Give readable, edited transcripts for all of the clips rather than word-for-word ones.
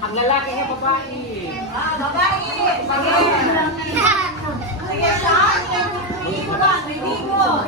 Ang lalaki niya babae. Babae. Sige, saan? Bibigo.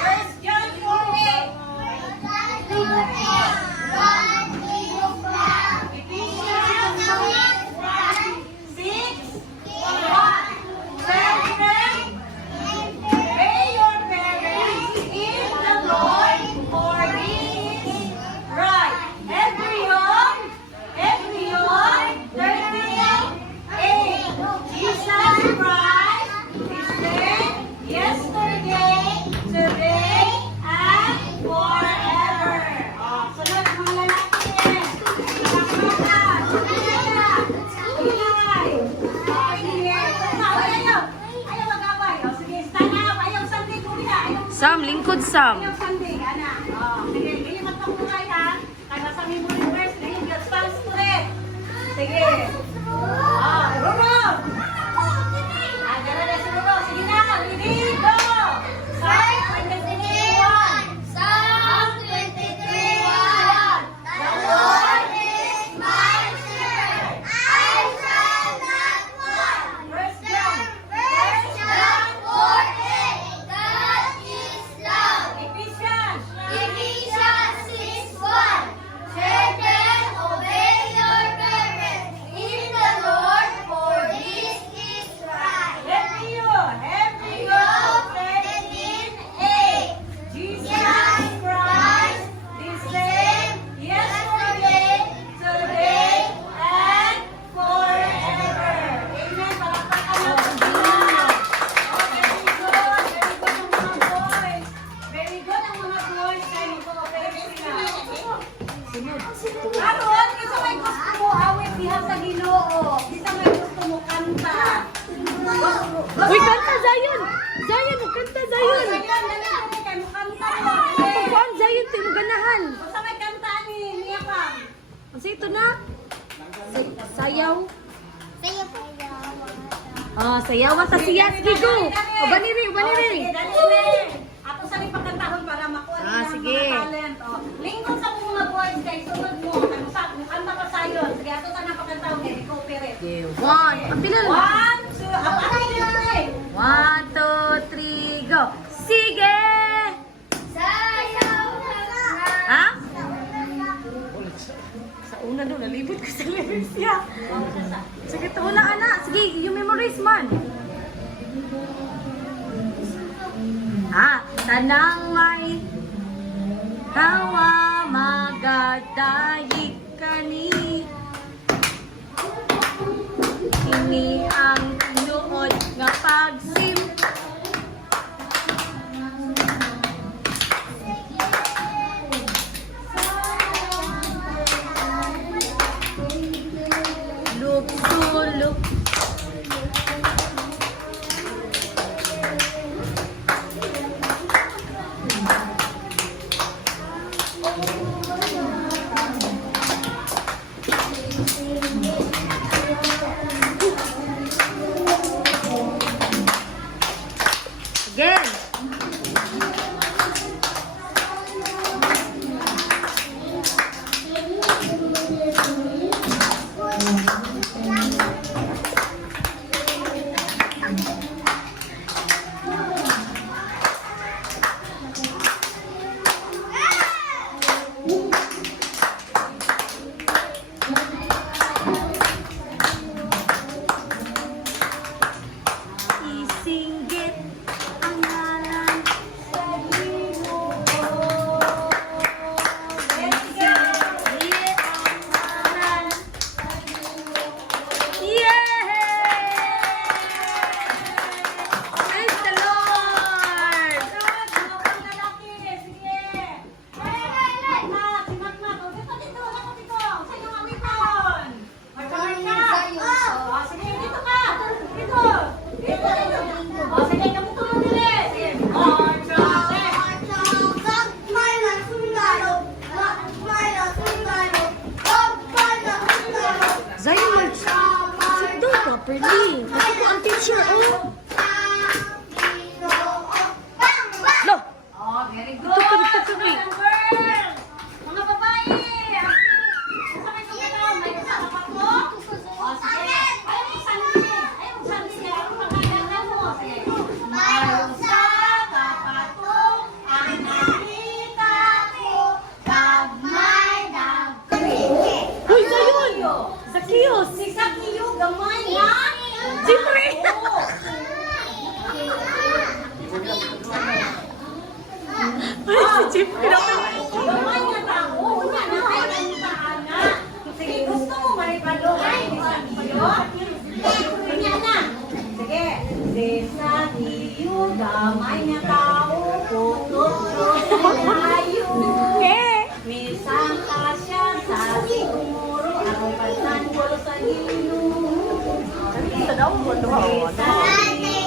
First John 4:8. Sam, lingkod Sam. Ayaw Sunday, anak. Sige, ngayon magpakulay ha. Kaya sa mo rin first, ngayon God stands to it. Sige. Ruro. Gano'n na si Ruro. Sige na, ready, go. Psalm 23:1. Psalm 23:1. The Lord is my shepherd. I shall not want. First John 4:8. God is love. Ephesians 6:1. Children, obey your parents in the Lord, for this is right. Every you 13:8. Jesus Christ, the same yesterday, today, and forever. Amen. Palakpakan natin sila. Very good ang mga boys. Kaya mag-cooperate sila. Aron, kasi may gusto mo awit diha sa Ginoo. Kita may gusto mo kanta. Uy, kanta Zion! Zion, kanta Zion! Ayan, dali, kaya mo kanta mo. Pagkuhan Zion, tayo mo ganahan. Basta may kanta ni Mia Pam. Kasi ito na. Sayaw. Sayawan sa siyas, Gigo. O, baniri. Sige, dali. Ako sa rin pagkantahon para makuha niya ang sige. mga talent. Lingkod sa mga boys, guys. Sunod mo. Kung kanta ka sa'yo. Sige, ato sa napagkantahon. Kaya i-cooperate. Okay, one. Ang pilal. 1, 2, ano yun? 1, 2, 3, go. Sige! Sayaw Ha? Sa una doon, nalibot ko sa lyrics niya. Sige, ito una, anak. Sige, you memorize man. Tanang may hawa magadayik kani. Kini ang tinuod nga pagsim. Lugsulog. Siyempre naman. Gamay nga tao. Unya na kayo ng taana. Sige, gusto mo maripalo. Unya na. Sige. Sa iyo, gamay nga tao. Putot-putot tayo. Minsan kasya sa siguro. Ang pagtanggol sa iyo. Sa daw mo, Sa iyo.